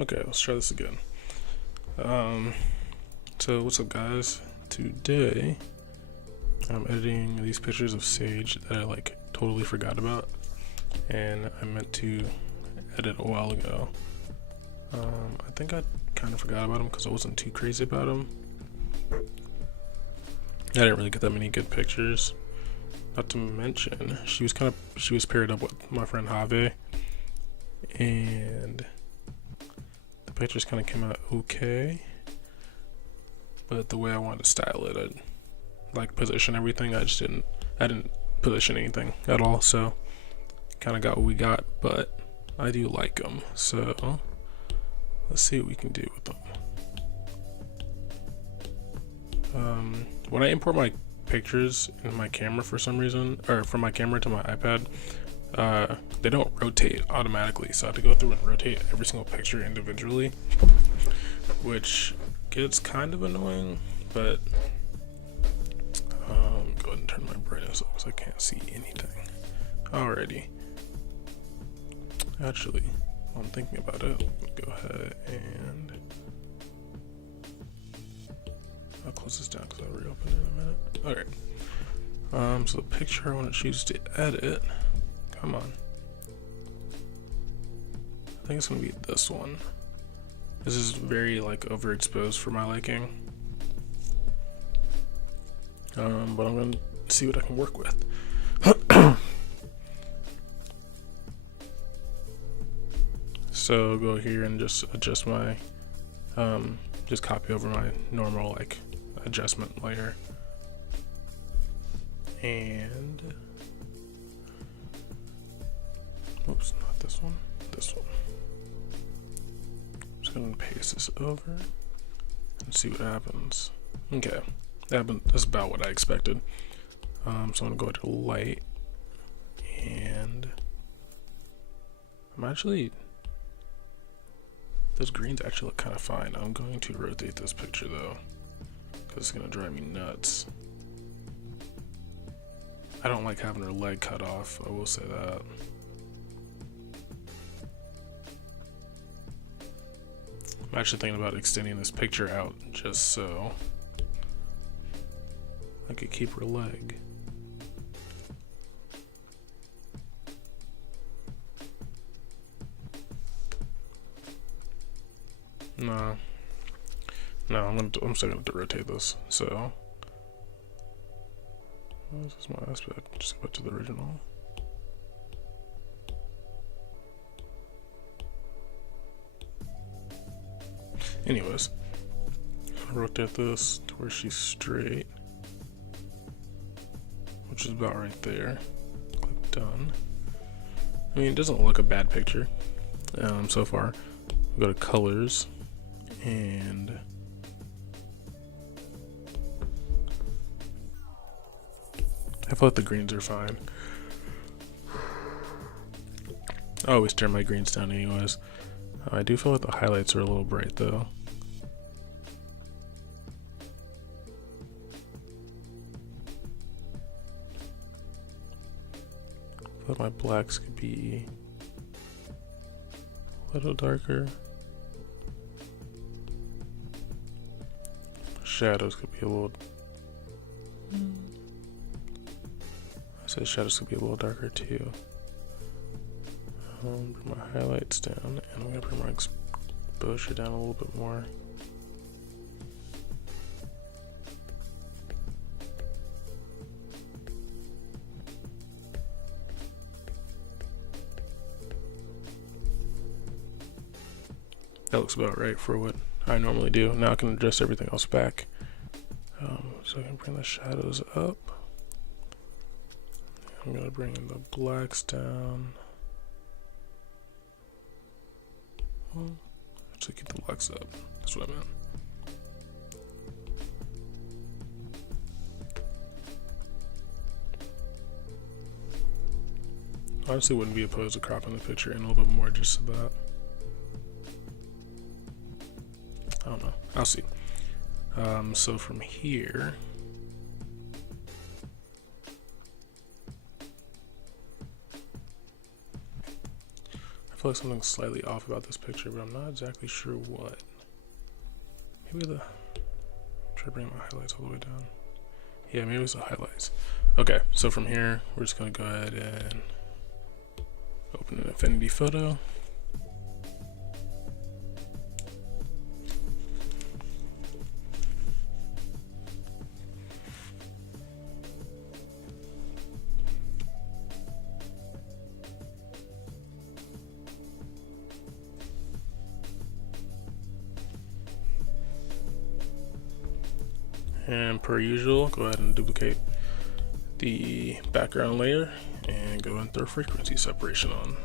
Okay, let's try this again. So what's up, guys? Today I'm editing these pictures of Sage that I like totally forgot about, and I meant to edit a while ago. I think I kind of forgot about them because I wasn't too crazy about them. I didn't really get that many good pictures. Not to mention, she was paired up with my friend Have, and the pictures kind of came out okay. But the way I wanted to style it, I'd like position everything. I didn't position anything at all. So kind of got what we got, but I do like them. So let's see what we can do with them. When I import my pictures in my camera for some reason, or from my camera to my iPad, they don't rotate automatically. So I have to go through and rotate every single picture individually, which gets kind of annoying, but go ahead and turn my brightness up because I can't see anything. Alrighty. Actually, while I'm thinking about it, go ahead and I'll close this down because I'll reopen it in a minute. Okay. So the picture I want to choose to edit, come on. I think it's gonna be this one. This is very like overexposed for my liking. But I'm gonna see what I can work with. So go here and just adjust my, just copy over my normal like adjustment layer. And, oops, not this one, this one. Just gonna paste this over and see what happens. Okay, that's about what I expected. So I'm gonna go to light, and those greens actually look kind of fine. I'm going to rotate this picture though, because it's gonna drive me nuts. I don't like having her leg cut off, I will say that. I'm actually thinking about extending this picture out just so I could keep her leg. No, I'm still gonna have to rotate this. So, this is my aspect. Just go back to the original. Anyways, rotate this to where she's straight, which is about right there. Click done. I mean, it doesn't look a bad picture so far. Go to colors, and I feel like the greens are fine. I always turn my greens down anyways. I do feel like the highlights are a little bright though. I thought my blacks could be a little darker. Shadows could be a little. I said shadows could be a little darker too. Bring my highlights down, and I'm gonna bring my exposure down a little bit more. That looks about right for what I normally do. Now I can adjust everything else back. So I can bring the shadows up. I'm gonna bring the blacks down. Well, actually keep the blacks up. That's what I meant. Honestly, wouldn't be opposed to cropping the picture in a little bit more just so that. I don't know. I'll see. So from here, feel like something's slightly off about this picture, but I'm not exactly sure what. Maybe try to bring my highlights all the way down. Yeah, maybe it's the highlights. Okay, so from here, we're just gonna go ahead and open an Affinity photo. And per usual, go ahead and duplicate the background layer and go and throw frequency separation on.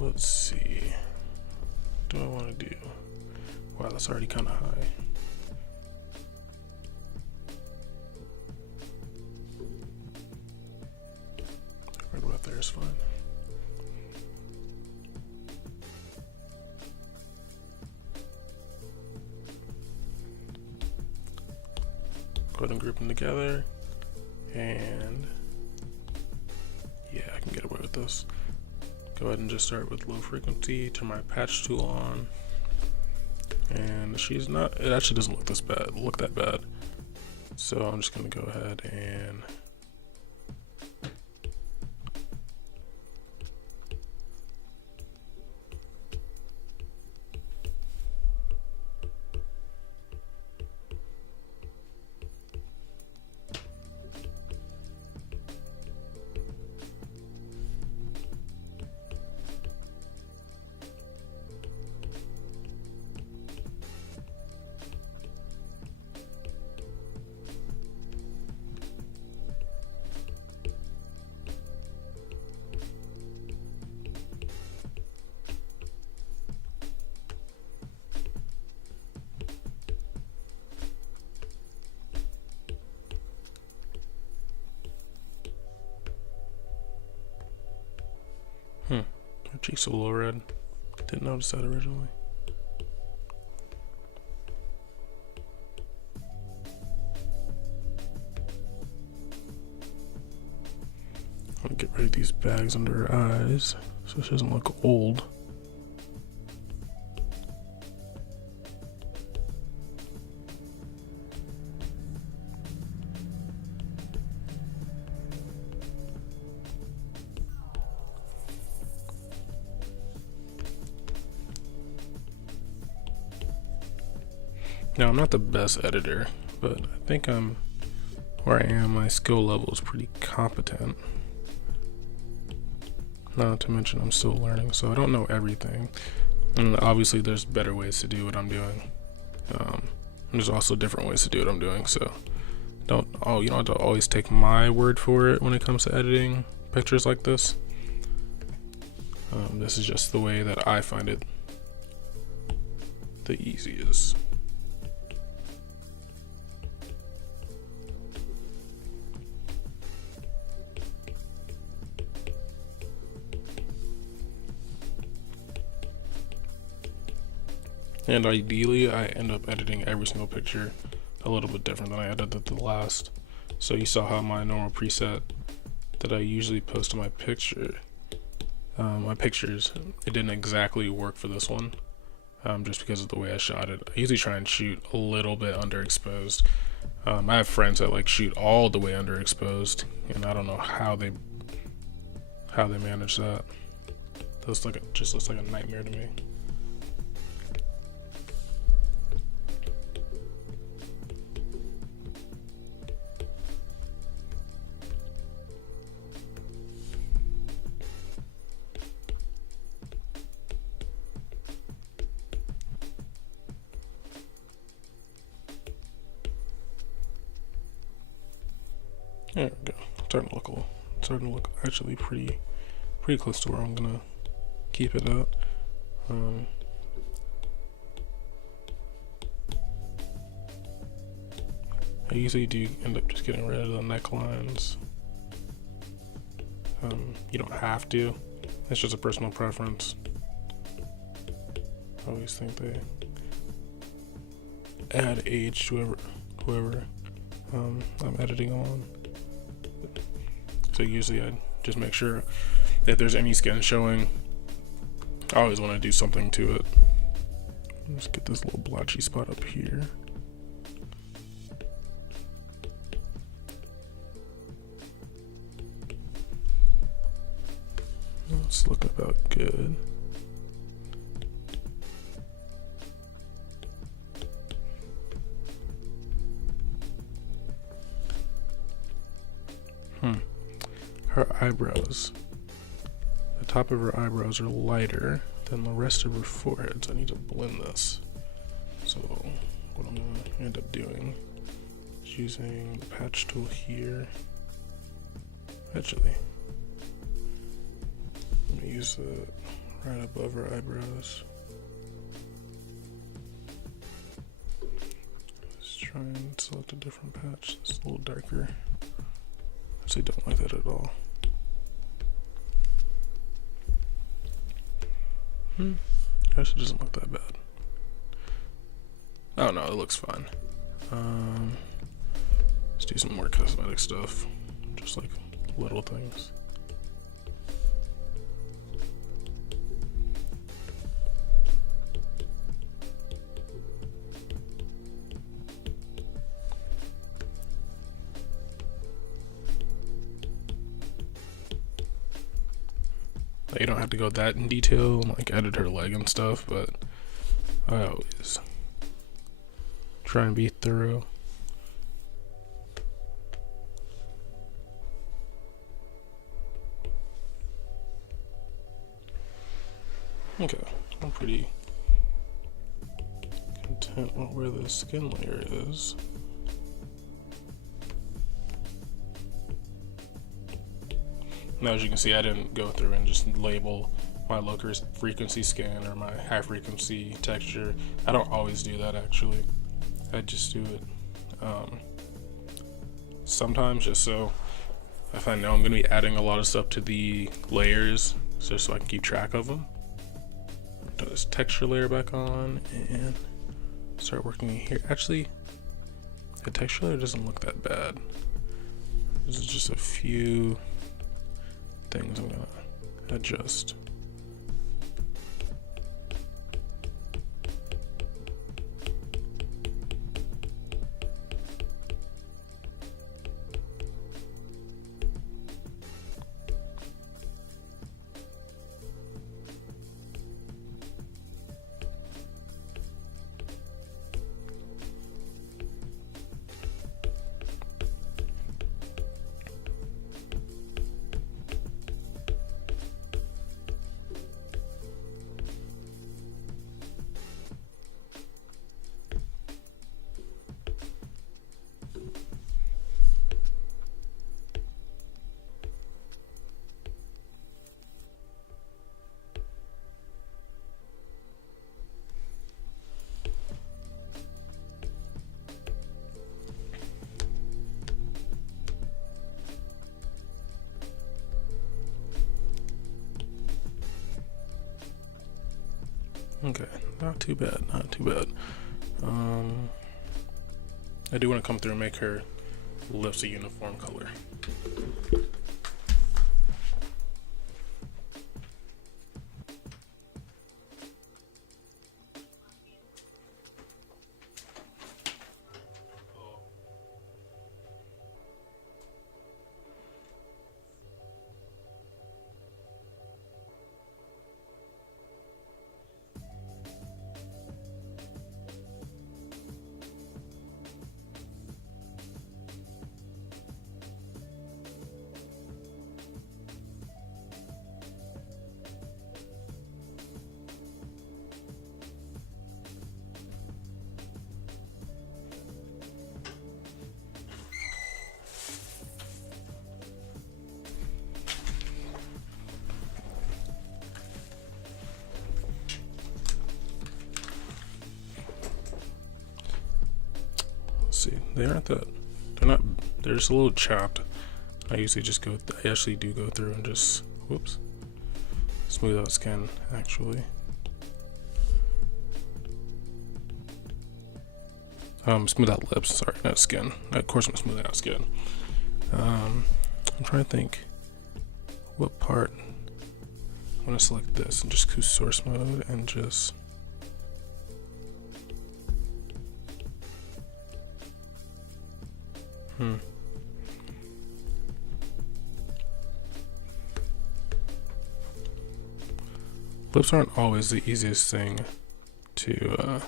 Let's see. What do I want to do? Wow, that's already kind of high. Right about there is fine. Go ahead and group them together, and yeah, I can get away with this. Go ahead and just start with low frequency, turn my patch tool on, and it actually doesn't look that bad. So I'm just gonna go ahead and my cheeks a little red. Didn't notice that originally. I'm gonna get rid of these bags under her eyes so she doesn't look old. Now, I'm not the best editor, but I think I'm where I am. My skill level is pretty competent. Not to mention I'm still learning, so I don't know everything. And obviously there's better ways to do what I'm doing. There's also different ways to do what I'm doing, so you don't have to always take my word for it when it comes to editing pictures like this. This is just the way that I find it the easiest. And ideally, I end up editing every single picture a little bit different than I edited the last. So you saw how my normal preset that I usually post on my pictures, it didn't exactly work for this one, just because of the way I shot it. I usually try and shoot a little bit underexposed. I have friends that like shoot all the way underexposed, and I don't know how they manage that. That just looks like a nightmare to me. There we go. Starting to look actually pretty close to where I'm gonna keep it at. I usually do end up just getting rid of the necklines. You don't have to. It's just a personal preference. I always think they add age to whoever I'm editing on. So usually I just make sure that there's any skin showing. I always want to do something to it. Let's get this little blotchy spot up here. It's looking about good. Her eyebrows. The top of her eyebrows are lighter than the rest of her forehead, so I need to blend this. So what I'm gonna end up doing is using the patch tool here. Actually, I'm gonna use it right above her eyebrows. Let's try and select a different patch. It's a little darker. Actually, don't like that at all. Actually, doesn't look that bad. Oh no, it looks fine. Let's do some more cosmetic stuff, just like little things. You don't have to go that in detail, like edit her leg and stuff, but I always try and be thorough. Okay, I'm pretty content with where the skin layer is. Now, as you can see, I didn't go through and just label my low frequency skin or my high frequency texture. I don't always do that, actually. I just do it sometimes, just so if I know I'm going to be adding a lot of stuff to the layers, just so I can keep track of them. Put this texture layer back on and start working here. Actually, the texture layer doesn't look that bad. This is just a few things I'm gonna adjust. Okay, not too bad, not too bad. I do want to come through and make her lips a uniform color. See, they aren't that, they're just a little chopped. I usually just I actually do go through and just, whoops, smooth out skin, actually. Smooth out lips, sorry, not skin. Of course I'm smoothing out skin. I'm trying to think what part. I'm gonna select this and just choose source mode and just lips aren't always the easiest thing to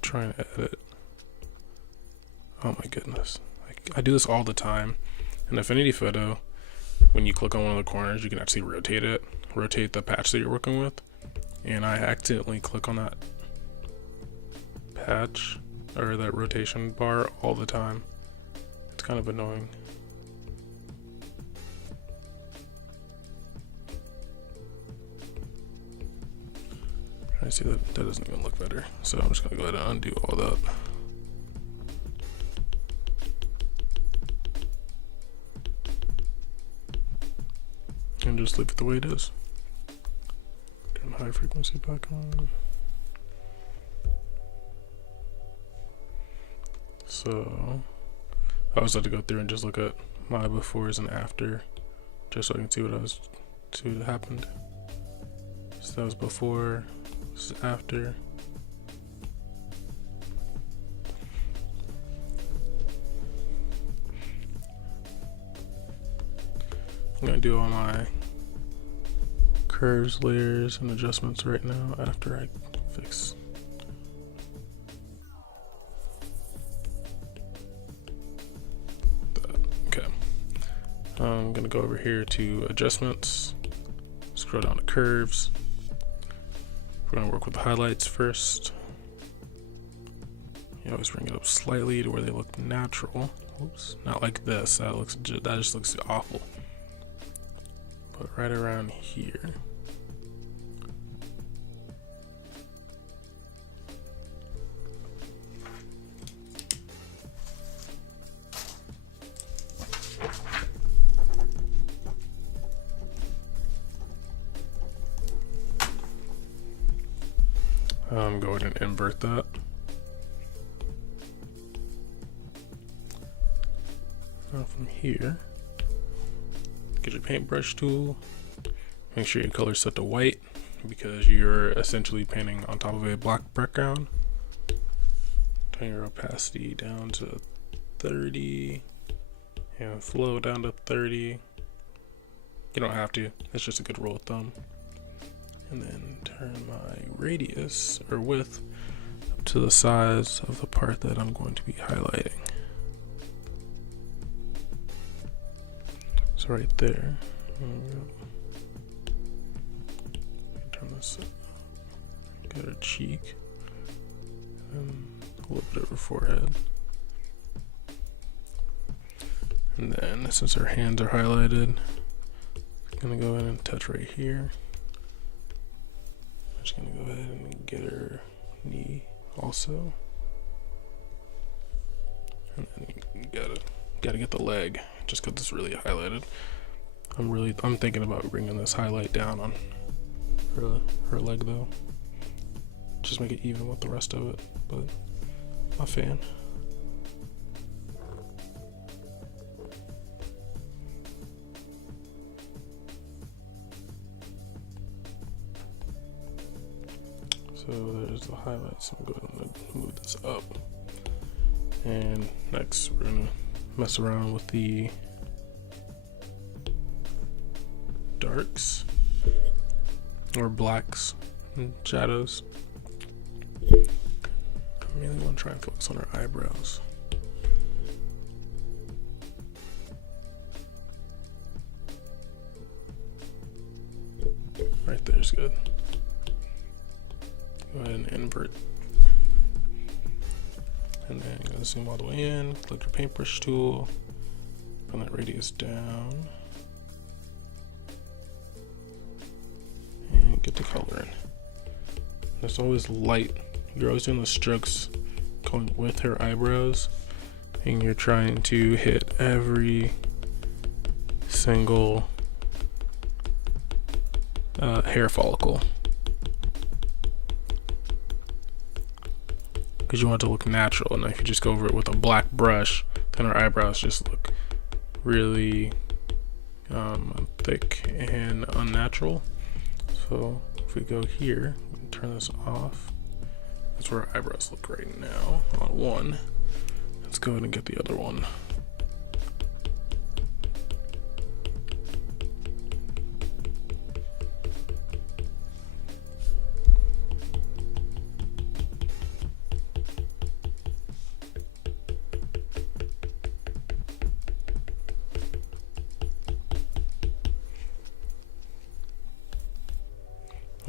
try and edit. Oh my goodness. I do this all the time. In Affinity Photo, when you click on one of the corners, you can actually rotate the patch that you're working with. And I accidentally click on that patch or that rotation bar all the time. It's kind of annoying. I see that doesn't even look better. So I'm just gonna go ahead and undo all that. And just leave it the way it is. Turn high frequency back on. So I always like to go through and just look at my befores and after, just so I can see what happened. So that was before, this is after. I'm gonna do all my curves, layers, and adjustments right now after I fix. That. Okay. I'm gonna go over here to adjustments, scroll down to curves. We're gonna work with the highlights first. You always bring it up slightly to where they look natural. Oops, not like this. That just looks awful. But right around here. Go ahead and invert that. Now from here, get your paintbrush tool. Make sure your color's set to white because you're essentially painting on top of a black background. Turn your opacity down to 30 and flow down to 30. You don't have to, it's just a good rule of thumb. And then turn my radius or width up to the size of the part that I'm going to be highlighting. So right there. Turn this up. Get her cheek. And a little bit of her forehead. And then since her hands are highlighted, I'm gonna go ahead and touch right here. I'm just gonna go ahead and get her knee also. And then you gotta get the leg just because it's really highlighted. I'm thinking about bringing this highlight down on her leg though. Just make it even with the rest of it, but I'm a fan. So there's the highlights. I'm going to move this up. And next we're gonna mess around with the darks or blacks and shadows. I really want to try and focus on her eyebrows. Right there's good. Go ahead and invert. And then go zoom all the way in, click your paintbrush tool, bring that radius down, and get the color in. There's always light. You're always doing the strokes going with her eyebrows, and you're trying to hit every single hair follicle. because you want it to look natural. And if you just go over it with a black brush, then our eyebrows just look really thick and unnatural. So if we go here and turn this off, that's where our eyebrows look right now on one. Let's go ahead and get the other one.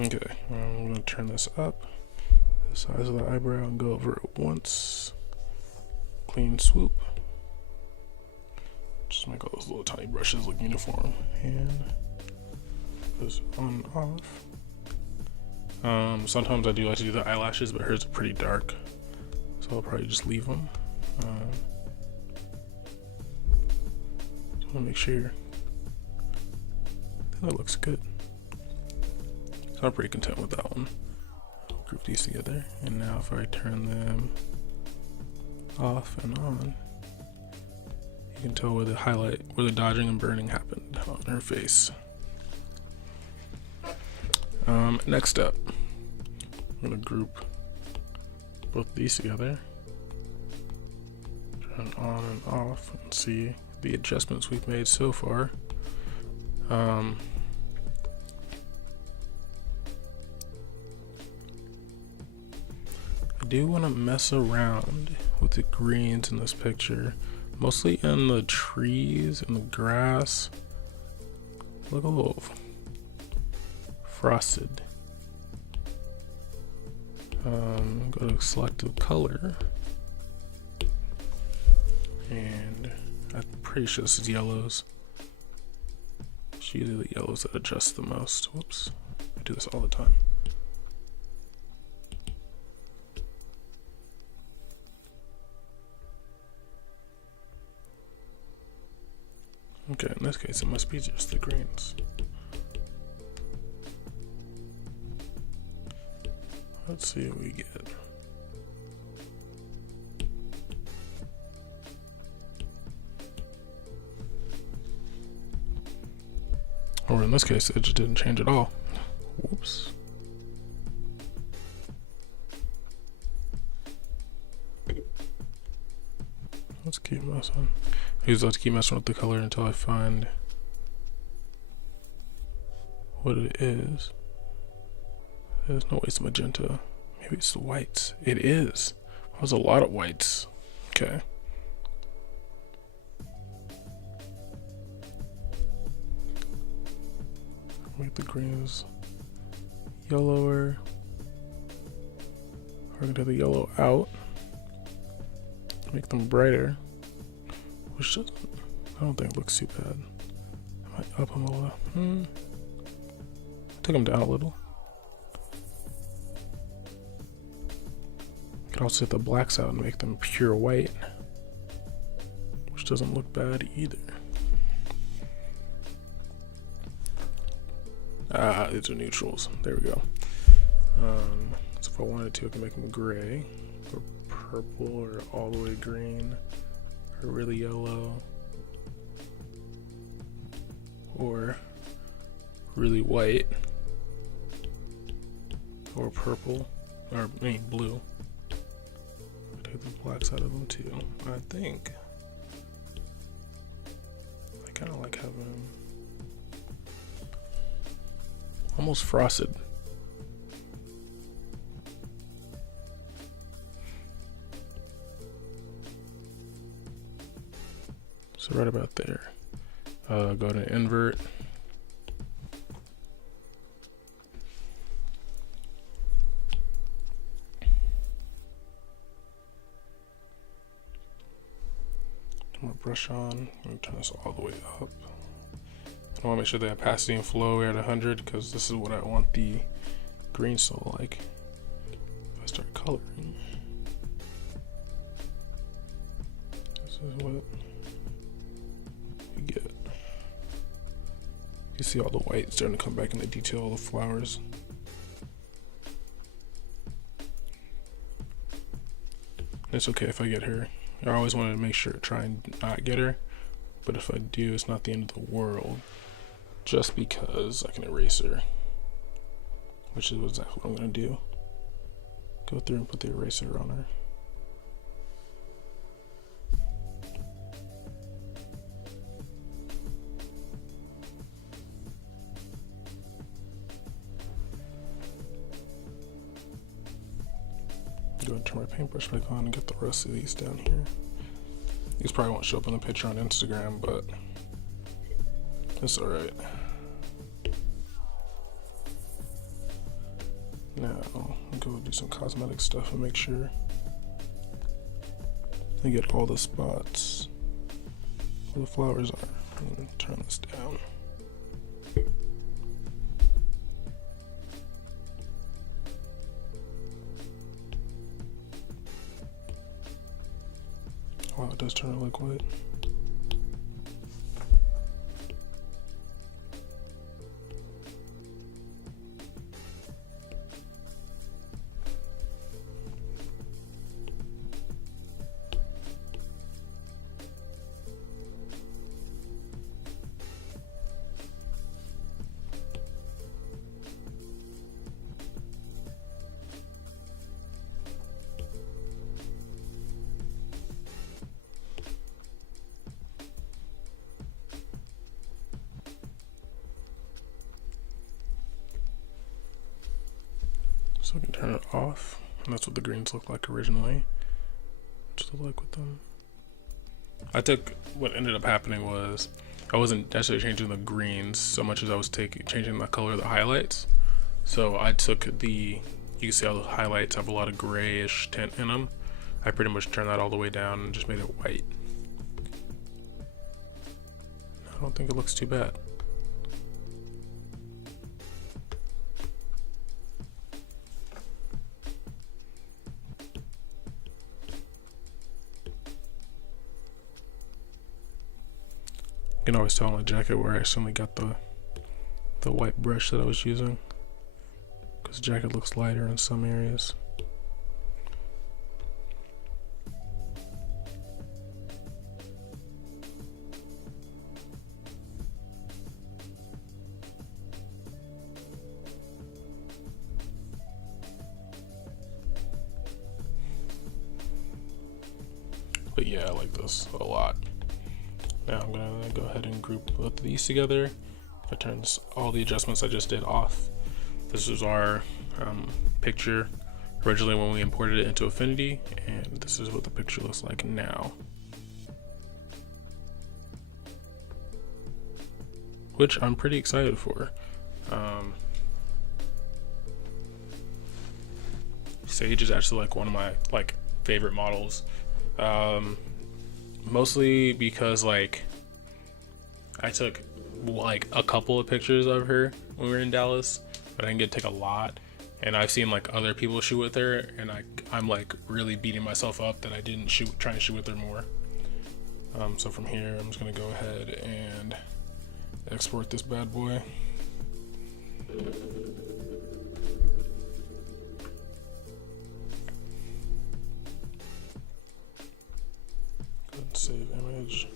Okay, I'm going to turn this up, the size of the eyebrow, and go over it once. Clean swoop. Just make all those little tiny brushes look uniform. And goes on off. Sometimes I do like to do the eyelashes, but hers are pretty dark, so I'll probably just leave them. Just want to make sure. I think that looks good. So I'm pretty content with that one. I'll group these together, and now if I turn them off and on, you can tell where the dodging and burning happened on her face. Next up, I'm gonna group both these together, turn on and off, and see the adjustments we've made so far. I do want to mess around with the greens in this picture, mostly in the trees and the grass. Look a little frosted. Go to selective color, and I'm pretty sure this is yellows. It's usually the yellows that adjust the most. Whoops, I do this all the time. Okay, in this case, it must be just the greens. Let's see what we get. Or in this case, it just didn't change at all. Whoops. Let's keep messing. Let's keep messing with the color until I find what it is. There's no way it's magenta. Maybe it's the whites. It is. There's a lot of whites. Okay. Make the greens yellower. We're gonna do the yellow out. Make them brighter. Which doesn't, I don't think it looks too bad. I might up them a little. Take them down a little. Could also get the blacks out and make them pure white, which doesn't look bad either. These are neutrals. There we go. So if I wanted to, I can make them gray, or purple, or all the way green, or really yellow, or really white, or purple, or I mean blue. Take the blacks out of them too. I think I kind of like having almost frosted. So right about there. Go to invert. Turn my brush on. I'm gonna turn this all the way up. I want to make sure the opacity and flow are at 100 because this is what I want the greens to look like if I start coloring. This is what we get. You see all the white starting to come back in the detail of the flowers. It's okay if I get her. I always wanted to make sure to try and not get her, but if I do, it's not the end of the world, just because I can erase her, which is exactly what I'm gonna do. Go through and put the eraser on her. Go ahead and turn my paintbrush back on and get the rest of these down here. These probably won't show up in the picture on Instagram, but it's alright. Now, I'll go do some cosmetic stuff and make sure I get all the spots where the flowers are. I'm gonna turn this down. Wow, it does turn out like white. So we can turn it off, and that's what the greens look like originally. Just like with them. What ended up happening was I wasn't actually changing the greens so much as I was changing the color of the highlights. So I took you can see how the highlights have a lot of grayish tint in them. I pretty much turned that all the way down and just made it white. I don't think it looks too bad. You can always tell on the jacket where I accidentally got the white brush that I was using, because the jacket looks lighter in some areas. But yeah, I like this a lot. Now I'm gonna go ahead and group both of these together. If I turn all the adjustments I just did off. This is our picture originally when we imported it into Affinity, and this is what the picture looks like now. Which I'm pretty excited for. Sage is actually like one of my favorite models. Mostly because I took a couple of pictures of her when we were in Dallas, but I didn't get to take a lot. And I've seen other people shoot with her, and I'm really beating myself up that I didn't try and shoot with her more. So from here, I'm just gonna go ahead and export this bad boy. Save image.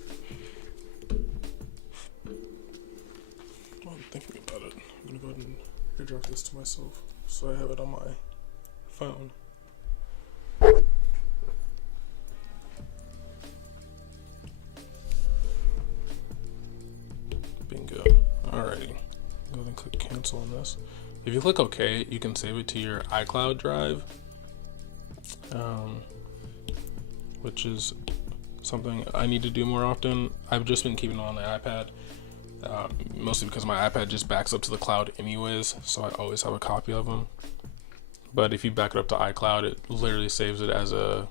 While I'm thinking about it, I'm gonna go ahead and airdrop this to myself so I have it on my phone. Bingo. Alrighty. Go ahead and click cancel on this. If you click OK, you can save it to your iCloud drive, which is something I need to do more often. I've just been keeping it on the iPad, mostly because my iPad just backs up to the cloud anyways, so I always have a copy of them. But if you back it up to iCloud, it literally saves it as a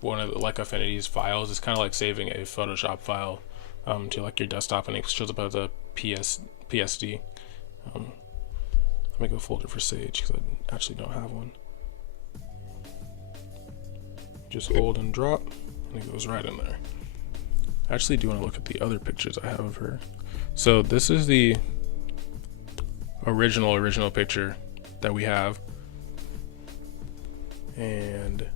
one of the Affinity's files. It's kind of like saving a Photoshop file to your desktop, and it shows up as a PSD. I'll make a folder for Sage because I actually don't have one. Just hold and drop, and it goes right in there. I actually do want to look at the other pictures I have of her. So this is the original picture that we have, and